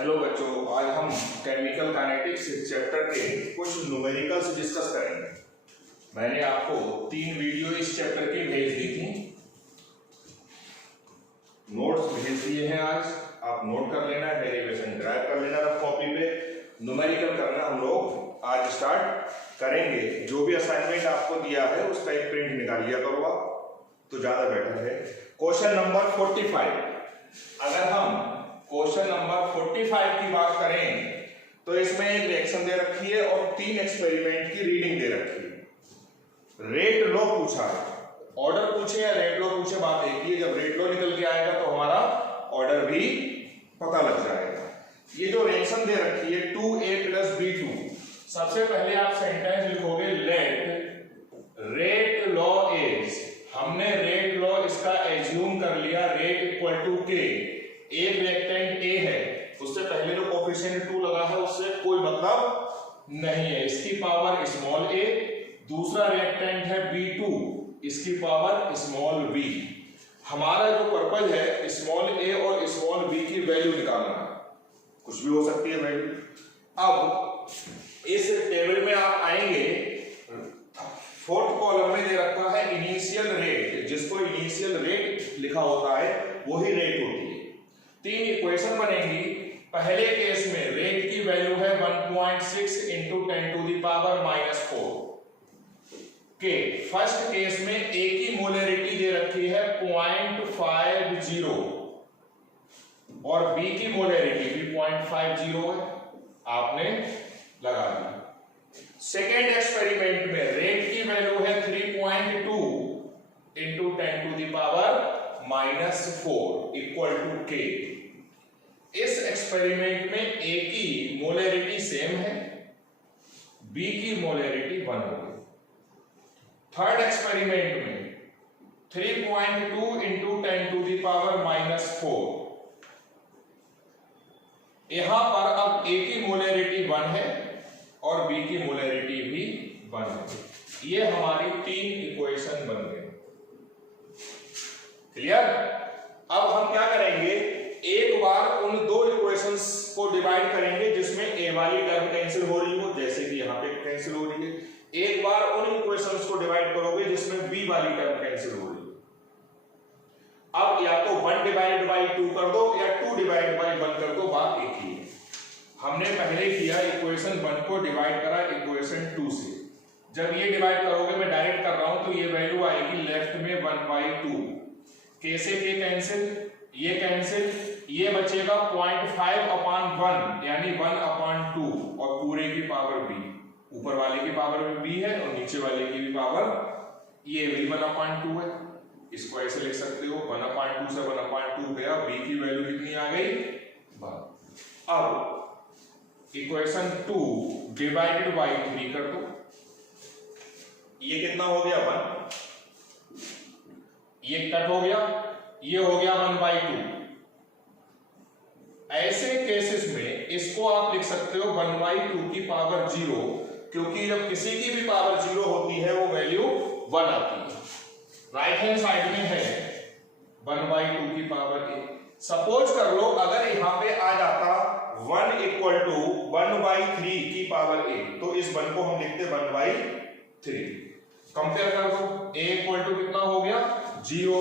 Hello बच्चों, आज हम केमिकल काइनेटिक्स चैप्टर के कुछ न्यूमेरिकल्स डिस्कस करेंगे। मैंने आपको 3 वीडियो इस चैप्टर की भेज दी थी, नोट्स भेज दिए हैं। आज आप नोट कर लेना, डेरिवेशन ड्राइव कर लेना रफ कॉपी पे। न्यूमेरिकल करना हम लोग आज स्टार्ट करेंगे। जो भी असाइनमेंट आपको दिया है उसका एक प्रिंट निकाल लिया करो आप, तो ज्यादा बेटर है। Question number 45। अगर हम क्वेश्चन नंबर 45 की बात करें तो इसमें एक रिएक्शन दे रखी है और 3 एक्सपेरिमेंट की रीडिंग दे रखी है। रेट लॉ पूछा है, ऑर्डर पूछे या रेट लॉ पूछे, बात एक ही है। जब रेट लॉ निकल के आएगा तो हमारा ऑर्डर भी पता लग जाएगा। ये जो रिएक्शन दे रखी है 2A + B2, सबसे पहले आप सेंटेंस लिखोगे लेट रेट लॉ इज। हमने रेट लॉ इसका एज्यूम कर लिया, रेट इक्वल टू के। एक रिएक्टेंट A है, उससे पहले जो कोफिशिएंट 2 लगा है उससे कोई मतलब नहीं है, इसकी पावर स्मॉल a। दूसरा रिएक्टेंट है B2, इसकी पावर स्मॉल b। हमारा जो पर्पज है स्मॉल a और स्मॉल b की वैल्यू निकालना है, कुछ भी हो सकती है वैल्यू। अब इस टेबल में आप आएंगे, 4th कॉलम में दे रखा है इनिशियल रेट। जिसको इनिशियल रेट लिखा होता है वही रेट होती है। 3 इक्वेशन बनेंगी। पहले केस में रेट की वैल्यू है 1.6 × 10⁻⁴ के। फर्स्ट केस में A की मोलरिटी दे रखी है 0.50 और B की मोलरिटी भी 0.50 है, आपने लगा दी। सेकेंड एक्सपेरिमेंट में रेट की वैल्यू है 3.2 × 10⁻⁴ इक्वल टू के। इस एक्सपेरिमेंट में A की मोलरिटी सेम है, B की मोलरिटी 1 होगी। थर्ड एक्सपेरिमेंट में 3.2 × 10⁻⁴। यहां पर अब A की मोलरिटी 1 है और B की मोलरिटी भी 1 है। ये हमारी 3 इक्वेशन बन गई। क्लियर? अब हम क्या करेंगे, एक बार उन 2 इक्वेशंस को डिवाइड करेंगे जिसमें A वाली टर्म कैंसिल हो रही हो, जैसे कि यहाँ पे कैंसिल हो रही है। एक बार उन इक्वेशंस को डिवाइड करोगे जिसमें B वाली टर्म कैंसिल हो रही है। अब या तो 1/2 कर दो या 2/1 कर दो, बात एक ही है। हमने पहले किया, इक्वेशन 1 को डिवाइड करा इक्वेशन 2 से। जब ये डिवाइड करोगे, मैं डायरेक्ट कर रहा हूं, तो ये वैल्यू आएगी लेफ्ट में 1/2। कैसे के कैंसिल, ये कैंसिल, ये बचेगा 0.5/1 यानी 1/2 और पूरे की पावर b। ऊपर वाले की पावर भी b है और नीचे वाले की भी पावर, ये भी 1/2 है। इसको ऐसे लिख सकते हो, 1/2 से 1/2 गया, b की वैल्यू कितनी आ गई 1। अब इक्वेशन 2 डिवाइडेड बाई 3 कर दो, ये कितना हो गया 1, ये कट हो गया, ये हो गया 1/2। ऐसे केसेस में इसको आप लिख सकते हो 1/2 की पावर 0, क्योंकि जब किसी की भी पावर 0 होती है वो वैल्यू 1 आती है। राइट हैंड साइड में है 1/2 की पावर a। सपोज कर लो अगर यहां पे आ जाता 1 = 1/3 की पावर a, तो इस 1 को हम लिखते 1/3। कंपेयर कर दो, a = कितना हो गया 0,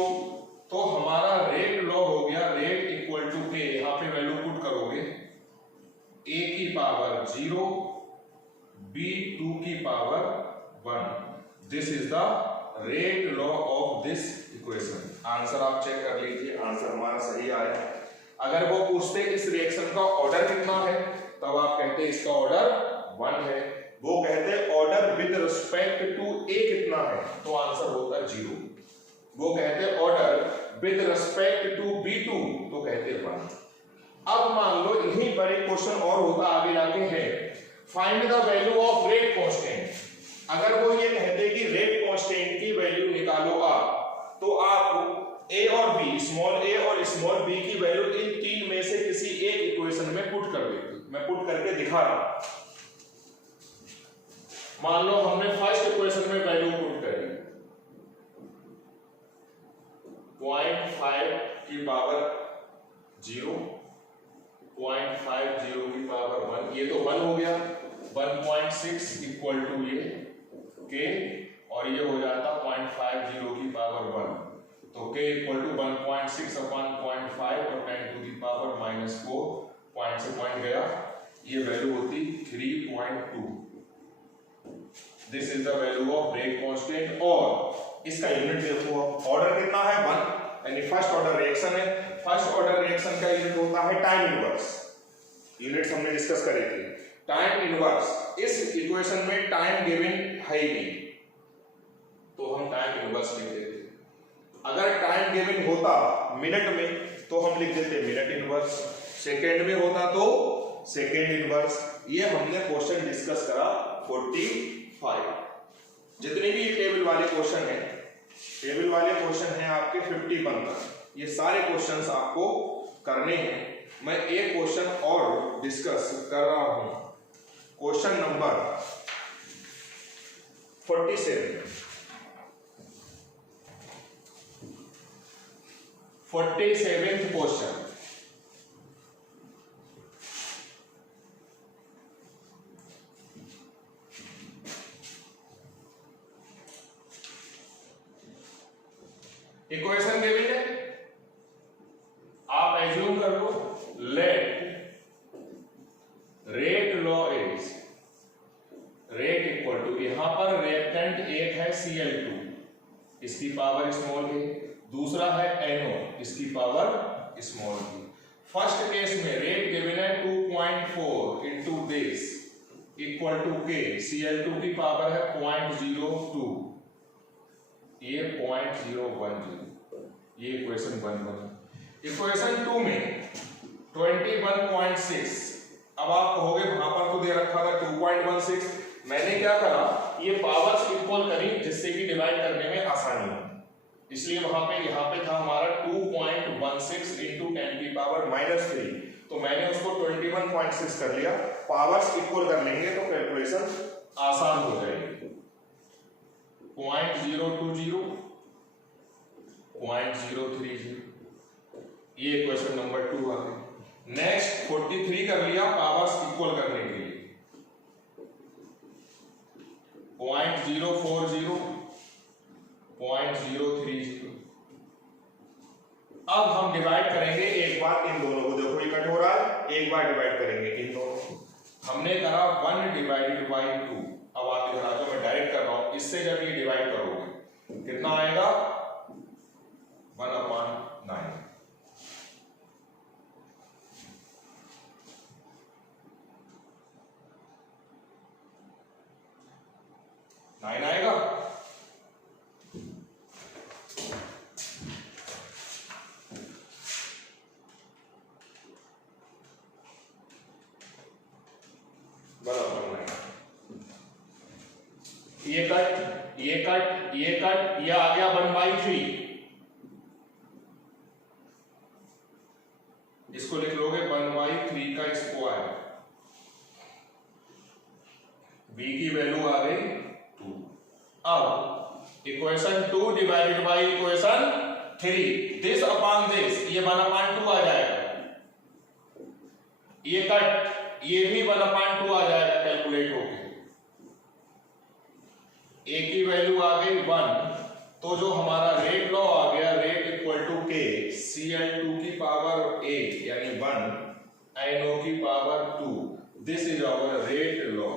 तो हमारा रेट लॉ हो गया रेट इक्वल टू के। यहां पे वैल्यू पुट करोगे, a की पावर 0, b 2 की power 1। This is the rate law of this equation. Answer आप चेक कर लीजिए, आंसर हमारा सही आया। अगर वो पूछते इस रिएक्शन का ऑर्डर कितना है, तब आप कहते इसका ऑर्डर 1 है। वो कहते order with respect to a कितना है, तो आंसर होता 0। वो कहते order with respect to B2, तो कहते 1। अब मान लो यहीं पर एक क्वेश्चन और होता आगे जाके है, find the value of rate constant. अगर वो ये कहते कि रेट कांस्टेंट की वैल्यू निकालो आप, तो आप A और B, स्मॉल a और स्मॉल b की वैल्यू इन 3 में से किसी एक इक्वेशन में पुट कर देते। मैं पुट करके दिखा रहा हूं। मान लो हमने फर्स्ट इक्वेशन में वैल्यू पुट करी 0.5 की पावर 0 0.50 की पावर 1, ये तो 1 हो गया, 1.6 इक्वल टू ये k और ये हो जाता 0.50 की पावर 1, तो k इक्वल टू 1.6 अपॉन 0.5 और 10 टू दी पावर -4, पॉइंट से पॉइंट गया, ये वैल्यू होती 3.2। This is the value of break constant और इसका यूनिट देखो, ऑर्डर कितना है 1, यानी फर्स्ट ऑर्डर रिएक्शन है। फर्स्ट ऑर्डर रिएक्शन का यूनिट होता है टाइम इनवर्स, यूनिट्स हमने डिस्कस करे थे। टाइम इनवर्स, इस इक्वेशन में टाइम गिवन है ही नहीं तो हम टाइम इनवर्स लिख देते। अगर टाइम गिवन होता मिनट में तो हम लिख देते मिनट इनवर्स, सेकंड में होता तो सेकंड इनवर्स। ये हमने क्वेश्चन डिस्कस करा 45। जितने भी टेबल वाले क्वेश्चन हैं, टेबल वाले क्वेश्चन हैं आपके 51 तक, ये सारे क्वेश्चंस आपको करने हैं। मैं एक क्वेश्चन और डिस्कस कर रहा हूं, question number 47th question. Equation given है, आप एज्यूम कर लो, let rate law is, rate equal to, यहां पर रिएक्टेंट एक है Cl2, इसकी पावर स्मॉल है, दूसरा है NO, इसकी पावर स्मॉल है। फर्स्ट केस में रेट गिवन है 2.4 into this equal to K, Cl2 की पावर है 0.02, ये 0.010, ये इक्वेशन 1 बना। इक्वेशन 2 में 21.6, अब आप कहोगे वहां पर तो दे रखा था 2.16, मैंने क्या करा, ये पावर्स इक्वल करी जिससे कि डिवाइड करने में आसानी हो, इसलिए वहां पे यहाँ पे था हमारा 2.16 इंटू 10 की पावर -3, तो मैंने उसको 21.6 कर लिया। पावर्स इक्वल कर लेंगे तो कैलकुलेशन आसान हो जाएगी। 0.020, 0.030, ये इक्वेशन नंबर 2 आ गई। नेक्स्ट 43 कर लिया पावर्स इक्वल करने के लिए, 0.040, 0.030। अब हम डिवाइड करेंगे एक बार इन दोनों को, देखो ये कट हो रहा है, एक बार डिवाइड करेंगे इन दोनों। हमने करा 1 डिवाइडेड बाई 2, अब आप इधर आ जाओ, मैं डायरेक्ट कर रहा हूं, इससे जब ये डिवाइड करोगे कितना आएगा 1/9, आएगा। ये कट, ये कट, ये कट, ये आ गया 1/3, इसको लिख लोगे 1/3 का स्क्वायर, b की वैल्यू आ गई 2। अब equation 2 divided by equation 3, this upon this, ये 1/2 आ जाएगा, ये कट, ये भी 1/2 आ जाएगा कैलकुलेट होके, a की वैल्यू आ गई 1, तो जो हमारा रेट लॉ आ गया, rate equal to K, Cl2 की पावर a यानी 1, NO की power 2, this is hour rate law.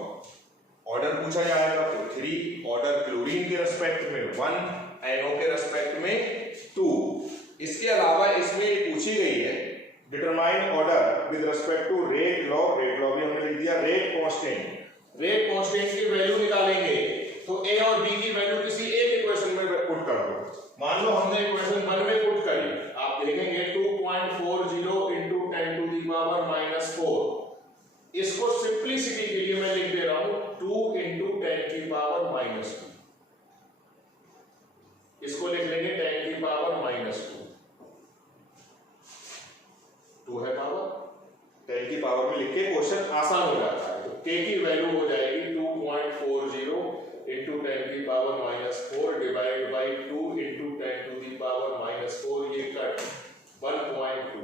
Order पूछा जाएगा तो 3, ऑर्डर क्लोरीन के रेस्पेक्ट में 1, NO के रेस्पेक्ट में 2। इसके अलावा इसमें पूछी गई है determine order with respect to rate law, rate law भी हमने लिख दिया, रेट कांस्टेंट, रेट कांस्टेंट की वैल्यू निकालेंगे तो a और b की वैल्यू किसी एक इक्वेशन में पुट कर दो। मान लो हमने इक्वेशन 1 में पुट करी, आप लिखेंगे 2.40 इंटू 10 टू दी पावर -4, इसको सिंपलिसिटी के लिए मैं लिख दे रहा हूं 2 इंटू 10 की पावर -2, इसको लिख लेंगे 10 की पावर -2, 2 है पावर, 10 की पावर में लिख के क्वेश्चन आसान हो जाता है। तो k की वैल्यू हो जाएगी 2.40 इंटू 10 की power -4 divide by 2 into 10 to the power -4, ये कट 1.2।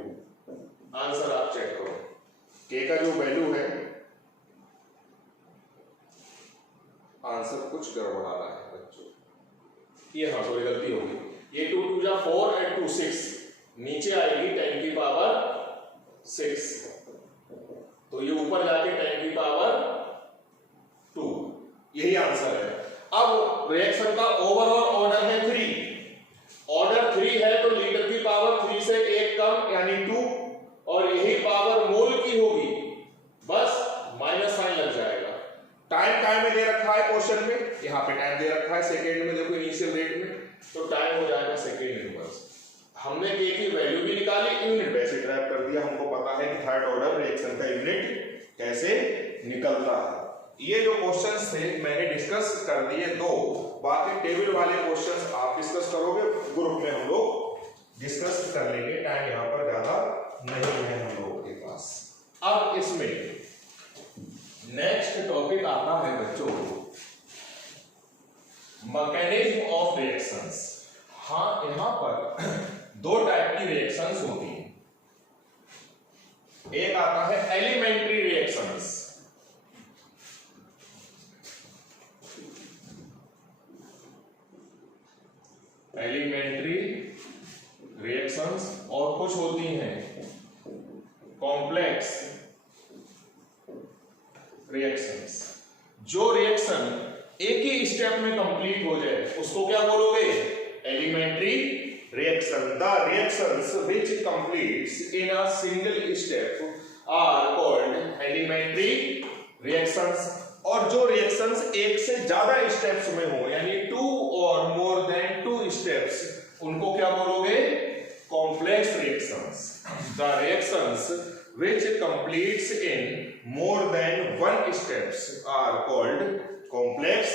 आंसर आप चेक करो, के का जो वैल्यू है, आंसर कुछ गड़बड़ आ रहा है बच्चों, ये हाँ थोड़ी गलती होगी, ये 2 2 जा 4 और 2 6, नीचे आएगी 10 की पावर 6, तो ये ऊपर जाके 10 की पावर 2, यही आंसर है। अब रिएक्शन का ओवरऑल ऑर्डर है 3, ऑर्डर 3 है तो लीटर की पावर 3 से एक कम यानी 2, और यही पावर मोल की होगी, बस माइनस साइन लग जाएगा। टाइम में दे रखा है क्वेश्चन में, यहाँ पे टाइम दे रखा है सेकेंड में, देखो इनिशियल रेट में, तो टाइम हो जाएगा सेकेंड इनवर्स। हमने के की वैल्यू भी निकाली, यूनिट वैसे ड्राइव कर दिया, हमको पता है कि थर्ड ऑर्डर रिएक्शन का यूनिट कैसे निकलता है। ये जो क्वेश्चंस थे मैंने डिस्कस कर दिए 2, बाकी टेबल वाले क्वेश्चंस आप डिस्कस करोगे, ग्रुप में हम लोग डिस्कस कर लेंगे, टाइम यहाँ पर ज्यादा नहीं है हम लोगों के पास। अब इसमें नेक्स्ट टॉपिक आता है बच्चों मैकेनिज्म ऑफ रिएक्शंस। हाँ, यहां पर 2 टाइप की रिएक्शंस होती हैं, एक आता है एलिमेंट्री रिएक्शंस, एलिमेंट्री रिएक्शंस, और कुछ होती हैं कॉम्प्लेक्स रिएक्शंस। जो रिएक्शन एक ही स्टेप में कंप्लीट हो जाए उसको क्या बोलोगे? Elementary reaction. The reactions which completes in a single step are called elementary reactions. और जो रिएक्शंस एक से ज्यादा स्टेप्स में हो यानी 2 और मोर देन 2 स्टेप्स, उनको क्या बोलोगे? Complex reactions. The reactions which completes in more than 1 steps are called complex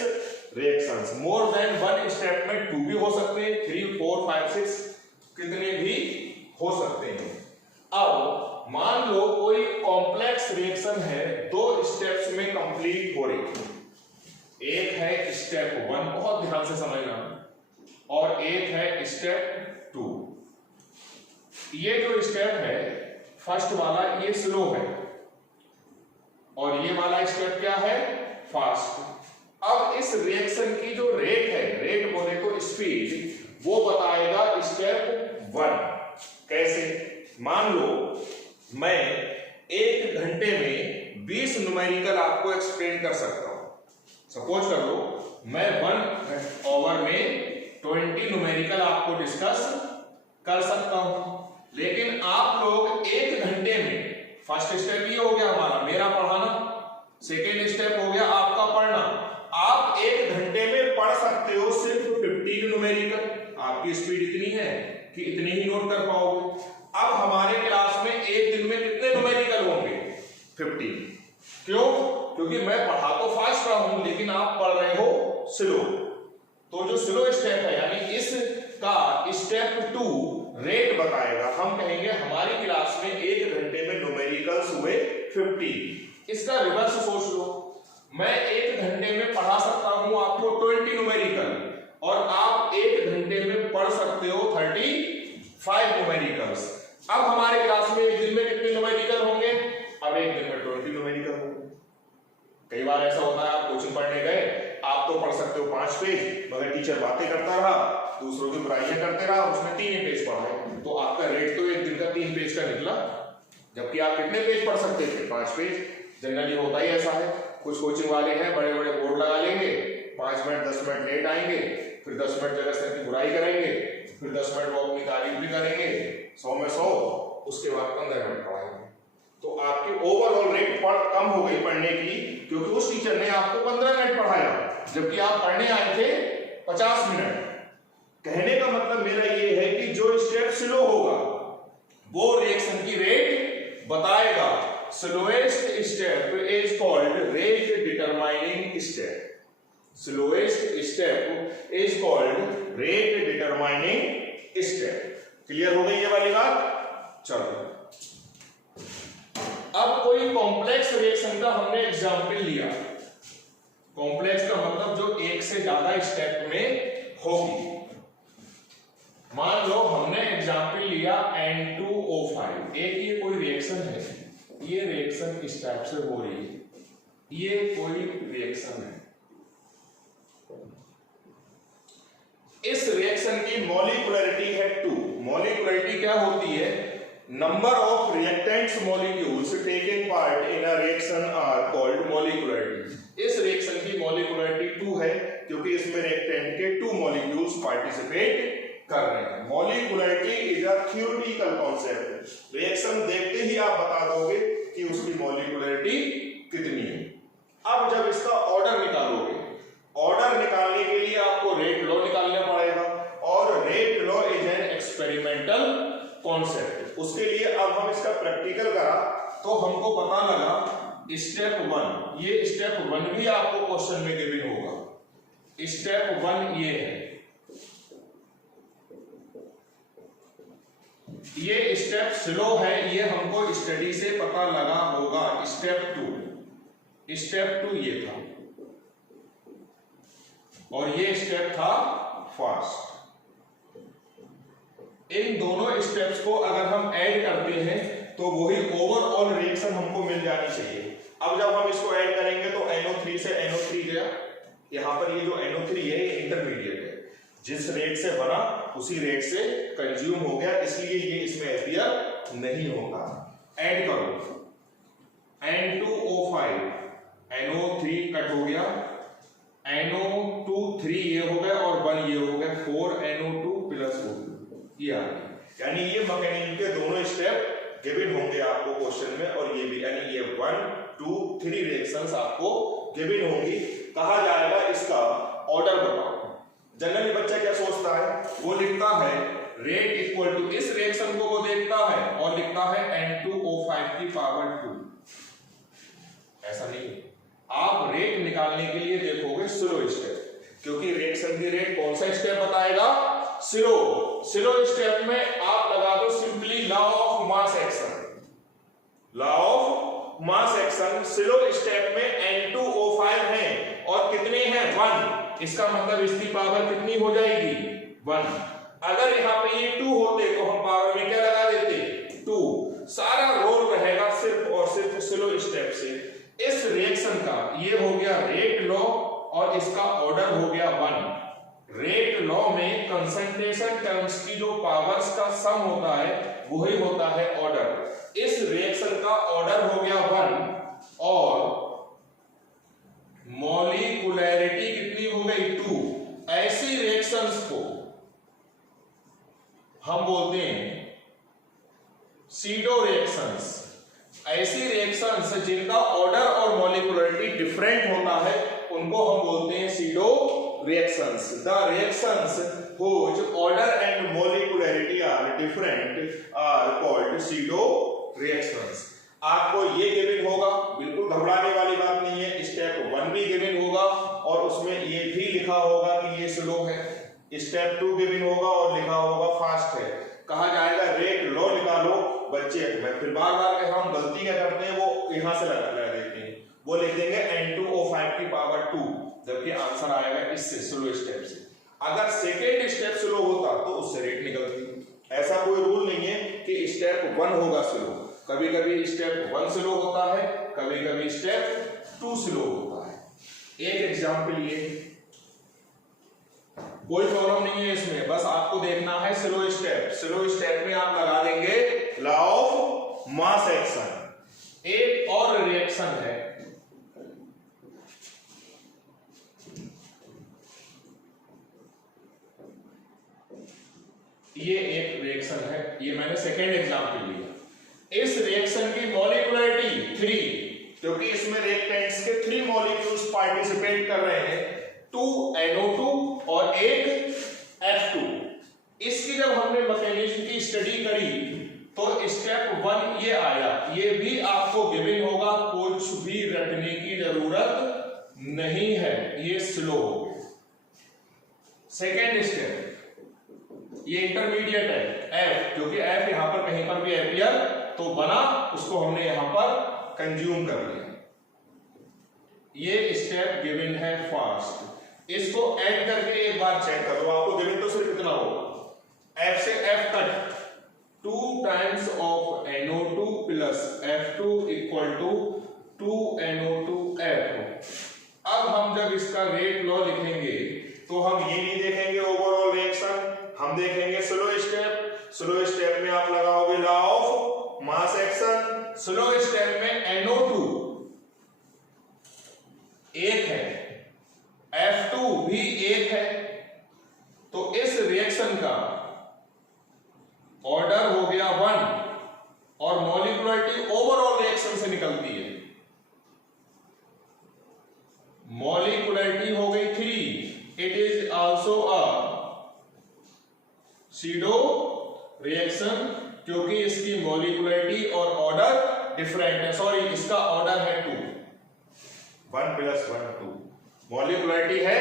reactions. more than 1 step में 2 भी हो सकते हैं, 3 4 5 6 कितने भी हो सकते हैं। अब मान लो कोई कॉम्प्लेक्स रिएक्शन है 2 स्टेप्स में कंप्लीट हो रही, एक है स्टेप 1, बहुत ध्यान से समझना, और एक है स्टेप 2। ये जो स्टेप है फर्स्ट वाला ये स्लो है और ये वाला स्टेप क्या है? फास्ट। अब इस रिएक्शन की जो रेट है, रेट बोले तो स्पीड, वो बताएगा स्टेप 1। कैसे? मान लो मैं 1 घंटे में 20 न्यूमेरिकल आपको एक्सप्लेन कर सकता हूं। सपोज कर लो मैं 1 आवर में 20 न्यूमेरिकल आपको डिस्कस कर सकता हूं, लेकिन आप लोग 1 घंटे में, फर्स्ट स्टेप ये हो गया हमारा मेरा पढ़ाना, सेकेंड स्टेप हो गया आपका पढ़ना, आप 1 घंटे में पढ़ सकते हो सिर्फ 15 न्यूमेरिकल। आपकी स्पीड इतनी है कि इतने ही नोट कर पाओगे। अब हमारे क्लास में एक दिन में कितने न्यूमेरिकल होंगे? 15। क्यों? क्योंकि मैं पढ़ा तो फास्ट रहा हूं लेकिन आप पढ़ रहे हो स्लो। तो जो स्लो स्टेप है यानी इसका स्टेप 2 रेट बताएगा। हम कहेंगे हमारी क्लास में 1 घंटे में न्यूमेरिकल्स हुए 50। इसका रिवर्स सोच लो, मैं 1 घंटे में पढ़ा सकता हूं आपको 20 न्यूमेरिकल और आप 1 घंटे में पढ़ सकते हो 35 न्यूमेरिकल्स। अब हमारे क्लास में एक दिन में कितने न्यूमेरिकल होंगे? अब एक दिन में 20 न्यूमेरिकल होंगे। कई बार ऐसा होता है आप कोचिंग पढ़ने गए, आप तो पढ़ सकते हो 5 पेज, मगर टीचर बातें करता रहा, दूसरों की बुराइयां करते रहा, उसने 3 पेज पढ़ा, तो आपका रेट तो एक दिन का 3 पेज का निकला, जबकि आप कितने पेज पढ़ सकते थे? 5 पेज। जनरली होता ही ऐसा है। कुछ कोचिंग वाले हैं बड़े बड़े बोर्ड लगा लेंगे, 5 मिनट 10 मिनट लेट आएंगे, फिर 10 मिनट जगह से अपनी बुराई करेंगे, फिर 10 मिनट वो अपनी तारीफ भी करेंगे, 100 में 100, उसके बाद 15 मिनट पढ़ाएंगे। तो आपकी ओवरऑल रेट कम हो गई पढ़ने की, क्योंकि उस टीचर ने आपको 15 मिनट पढ़ाया जबकि आप पढ़ने आए थे 50 मिनट। कहने का मतलब मेरा ये है कि जो स्टेप स्लो होगा वो रिएक्शन की रेट बताएगा। Slowest step is called rate determining step. Slowest step is called rate determining step. Clear हो गई ये वाली बात? चलो अब कोई कॉम्प्लेक्स रिएक्शन का हमने एग्जाम्पल लिया। कॉम्प्लेक्स का मतलब जो एक से ज्यादा स्टेप में होगी। मान लो हमने एग्जाम्पल लिया N2O5, एक ये कोई रिएक्शन है, ये रिएक्शन इस टाइप से हो रही है, ये कोई रिएक्शन है, इस रिएक्शन की मॉलिक्युलरिटी है 2। मॉलिक्युलरिटी क्या होती है? Number of reactants molecules taking part in a reaction are called molecularity. इस रिएक्शन की मॉलिक्युलरिटी 2 है क्योंकि इसमें रिएक्टेंट के 2 मॉलिक्यूल्स पार्टिसिपेट कर रहे हैं। Molecularity is a theoretical concept. Reaction देखते ही आप बता दोगे कि उसकी मॉलिक्युलरिटी कितनी है। अब जब इसका ऑर्डर निकालोगे, ऑर्डर निकालने के लिए आपको रेट लॉ निकालना पड़ेगा और rate law is an experimental concept. उसके लिए अब हम इसका प्रैक्टिकल करा तो हमको पता लगा स्टेप 1, ये स्टेप 1 भी आपको क्वेश्चन में गिवन होगा। स्टेप 1 ये है, ये स्टेप स्लो है, ये हमको स्टडी से पता लगा होगा। स्टेप 2 ये था और ये स्टेप था फास्ट। इन दोनों स्टेप्स को अगर हम ऐड करते हैं तो वही ओवरऑल रिएक्शन हमको मिल जानी चाहिए। अब जब हम इसको ऐड करेंगे तो NO3 से NO3 गया, यहां पर ये जो NO3 है ये इंटरमीडिएट है, जिस रेट से बना उसी रेट से कंज्यूम हो गया, इसलिए ये इसमें अपीयर नहीं होगा। ऐड करो N2O5, NO3 कट हो गया, NO2 3 ये हो गया और 1 ये हो गया, 4 NO2 प्लस हो गया, ये आ गया। यानी ये मैकेनिज्म के दोनों स्टेप गिवन होंगे आपको क्वेश्चन में और ये भी, यानी ये 1, 2, 3 रिएक्शंस आपको गिवन होंगी। कहा जाएगा इसका ऑर्डर बताओ। जनरली बच्चा क्या सोचता है, वो लिखता है रेट इक्वल टू, इस रिएक्शन को वो देखता है और लिखता है N2O5 की पावर 2। ऐसा नहीं, आप रेट निकालने के लिए देखोगे स्लो स्टेप, क्योंकि रिएक्शन की रेट कौन सा स्टेप बताएगा? स्लो स्टेप में आप लगा दो simply law of mass action. Law of mass action slow step में N2O5 है और कितने हैं? 1। इसका मतलब इसकी पावर कितनी हो जाएगी? 1। अगर यहां पे ये 2 होते तो हम पावर में क्या लगा देते? 2। सारा रोल रहेगा सिर्फ और सिर्फ स्लो स्टेप से। इस रिएक्शन का ये हो गया रेट लॉ और इसका ऑर्डर हो गया 1। रेट लॉ में कंसंट्रेशन टर्म्स की जो पावर्स का सम होता है वही होता है ऑर्डर। इस रिएक्शन का ऑर्डर हो गया 1 और मॉलिक्युलरिटी कितनी हो गई? 2। ऐसी रिएक्शंस को हम बोलते हैं सीडो रिएक्शंस। ऐसी रिएक्शंस जिनका ऑर्डर और मॉलिक्युलरिटी डिफरेंट होता है उनको हम बोलते हैं SIDO reactions. The reactions whose order and molecularity are different are called pseudo reactions. आपको ये गिवन होगा, बिल्कुल घबराने वाली बात नहीं है। स्टेप 1 भी गिवन होगा और उसमें ये भी लिखा होगा कि ये स्लो है। स्टेप 2 गिवन होगा और लिखा होगा फास्ट है। कहा जाएगा रेट लॉ निकालो। बच्चे मैं फिर बार बार कह रहा हूं, गलती क्या करते हैं, वो यहां से लगा देते हैं, वो लिख देंगे N2O5 की पावर 2, जबकि आंसर आएगा इससे स्लो स्टेप से। अगर सेकेंड स्टेप स्लो होता तो उससे रेट निकलती। ऐसा कोई रूल नहीं है कि स्टेप 1 होगा स्लो। कभी कभी स्टेप 1 स्लो होता है, कभी कभी स्टेप 2 स्लो होता है। एक एग्जांपल ये, कोई प्रॉब्लम नहीं है इसमें, बस आपको देखना है स्लो स्टेप। स्लो स्टेप में आप लगा देंगे लॉ ऑफ मास एक्शन। एक और रिएक्शन है, ये एक रिएक्शन है, ये मैंने सेकेंड एग्जांपल लिया। इस रिएक्शन की मॉलिक्युलरिटी 3, क्योंकि इसमें रिएक्टेंट्स के 3 मॉलिक्यूल्स पार्टिसिपेट कर रहे हैं, 2 NO2 और एक F2। इसकी जब हमने मैकेनिज्म की स्टडी करी तो स्टेप 1 ये आया। ये भी आपको गिवन होगा, कुछ भी रटने की जरूरत नहीं है, ये स्लो हो गया। सेकेंड स्टेप ये इंटरमीडिएट है F, क्योंकि F यहां पर कहीं पर भी अपीयर तो बना, उसको हमने यहां पर कंज्यूम कर लिया। ये स्टेप गिवन है फास्ट। इसको ऐड करके एक बार चेक कर दो, आपको गिवन तो सिर्फ इतना होगा, F से F cut, 2 times of NO2 + plus F2 equal to 2NO2F। अब हम जब इसका रेट लॉ लिखेंगे तो हम ये नहीं देखेंगे ओवरऑल रिएक्शन, हम देखेंगे स्लो स्टेप। स्लो स्टेप में आप लगाओगे law of mass action. Slow step में NO2 एक है, F2 भी एक है, तो इस रिएक्शन का ऑर्डर हो गया 1 और मॉलिक्युलरिटी ओवरऑल रिएक्शन से निकलती है, मॉलिक्युलरिटी हो गई 3। It is also a pseudo reaction क्योंकि इसकी मॉलिक्युलरिटी और ऑर्डर डिफरेंट है, सॉरी इसका ऑर्डर है 2, 1 + 1 2, मॉलिक्युलरिटी है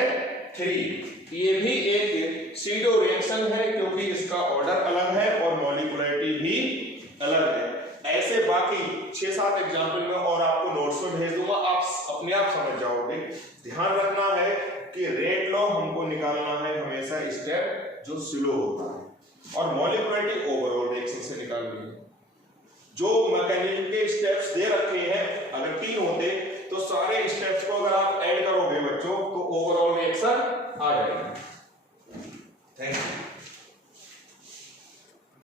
3। ये भी एक सीडो रिएक्शन है क्योंकि इसका ऑर्डर अलग है और मॉलिक्युलरिटी भी अलग है। ऐसे बाकी 6-7 एग्जाम्पल में और आपको नोट्स में भेज दूंगा, आप अपने आप समझ जाओगे। ध्यान रखना है कि रेट लॉ हमको निकालना है हमेशा स्टेप जो स्लो होता है और मॉलिक्युलरिटी ओवरऑल रिएक्शन से निकालनी है। जो मैकेनिज्म के स्टेप्स दे रखे हैं अगर 3 होते तो सारे स्टेप्स को अगर आप